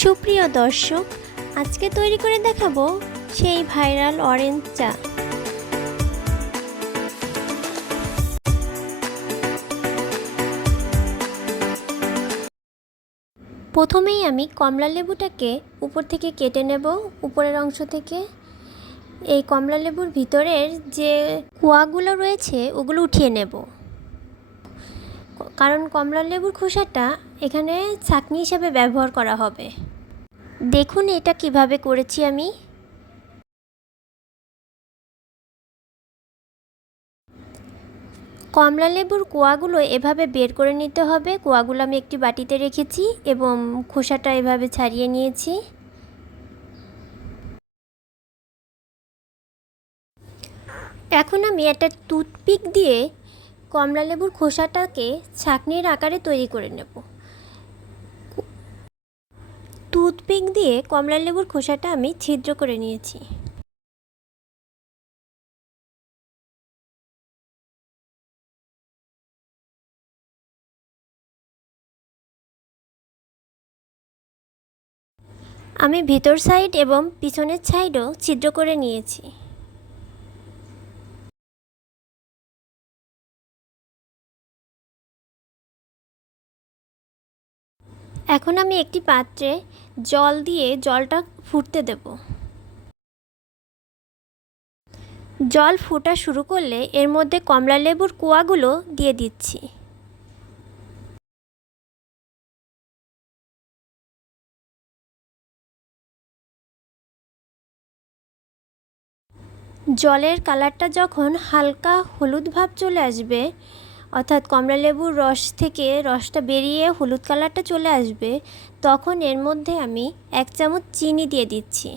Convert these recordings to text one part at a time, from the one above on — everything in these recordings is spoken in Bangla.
সুপ্রিয় দর্শক, আজকে তৈরি করে দেখাবো সেই ভাইরাল অরেঞ্জ চা। প্রথমেই আমি কমলা লেবুটাকে উপর থেকে কেটে নেব, উপরের অংশ থেকে। এই কমলা লেবুর ভিতরের যে কুয়াগুলো রয়েছে, ওগুলো উঠিয়ে নেব। কারণ কমলা লেবুর খোসাটা এখানে ছাকনি হিসাবে ব্যবহার করা হবে। দেখুন এটা কীভাবে করেছি আমি। কমলা লেবুর কোয়াগুলো এভাবে বের করে নিতে হবে। কোয়াগুলো আমি একটি বাটিতে রেখেছি এবং খোসাটা এভাবে ছাড়িয়ে নিয়েছি। এখন আমি একটা টুথপিক দিয়ে কমলা লেবুর খোসাটাকে ছাকনির আকারে তৈরি করে নেব। টুথপিক দিয়ে কমলা লেবুর খোসাটা আমি ছিদ্র করে নিয়েছি। আমি ভিতর সাইড এবং পিছনের সাইডও ছিদ্র করে নিয়েছি। এখন আমি একটি পাত্রে জল দিয়ে জলটা ফুটতে দেব। জল ফোটা শুরু করলে এর মধ্যে কমলা লেবুর কোয়াগুলো দিয়ে দিচ্ছি। জলের কালারটা যখন হালকা হলুদ ভাব চলে আসবে অর্থাৎ কমলালেবুর রস থেকে রসটা বেরিয়ে হলুদ কালারটা চলে আসবে, তখন এর মধ্যে আমি এক চামচ চিনি দিয়ে দিচ্ছি।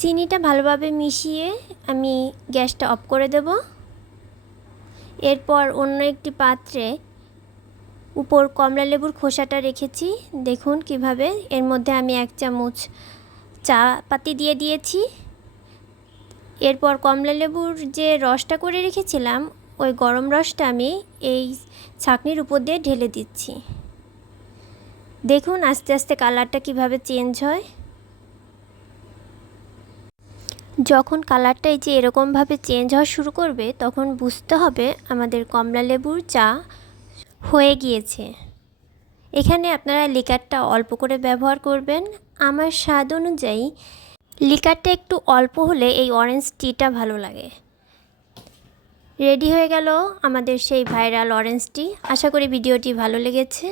চিনিটা ভালোভাবে মিশিয়ে আমি গ্যাসটা অফ করে দেব। এরপর অন্য একটি পাত্রে উপর কমলা লেবুর খোসাটা রেখেছি। দেখুন কীভাবে। এর মধ্যে আমি এক চামচ চা পাতি দিয়ে দিয়েছি। এরপর কমলা লেবুর যে রসটা করে রেখেছিলাম, ওই গরম রসটা আমি এই ছাকনির উপর দিয়ে ঢেলে দিচ্ছি। দেখুন আস্তে আস্তে কালারটা কীভাবে চেঞ্জ হয়। যখন কালারটা এই যে এরকমভাবে চেঞ্জ হওয়া শুরু করবে, তখন বুঝতে হবে আমাদের কমলা লেবুর চা হয়ে গিয়েছে। এখানে আপনারা লিকারটা অল্প করে ব্যবহার করবেন। আমার স্বাদ অনুযায়ী লিকারটা একটু অল্প হলে এই অরেঞ্জ টিটা ভালো লাগে। রেডি হয়ে গেল আমাদের সেই ভাইরাল অরেঞ্জ টি আশা করি ভিডিওটি ভালো লেগেছে।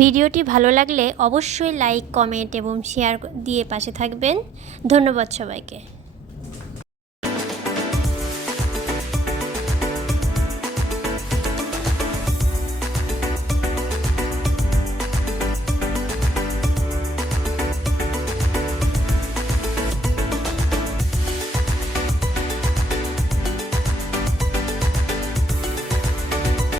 ভিডিওটি ভালো লাগলে অবশ্যই লাইক কমেন্ট এবং শেয়ার দিয়ে পাশে থাকবেন। ধন্যবাদ সবাইকে।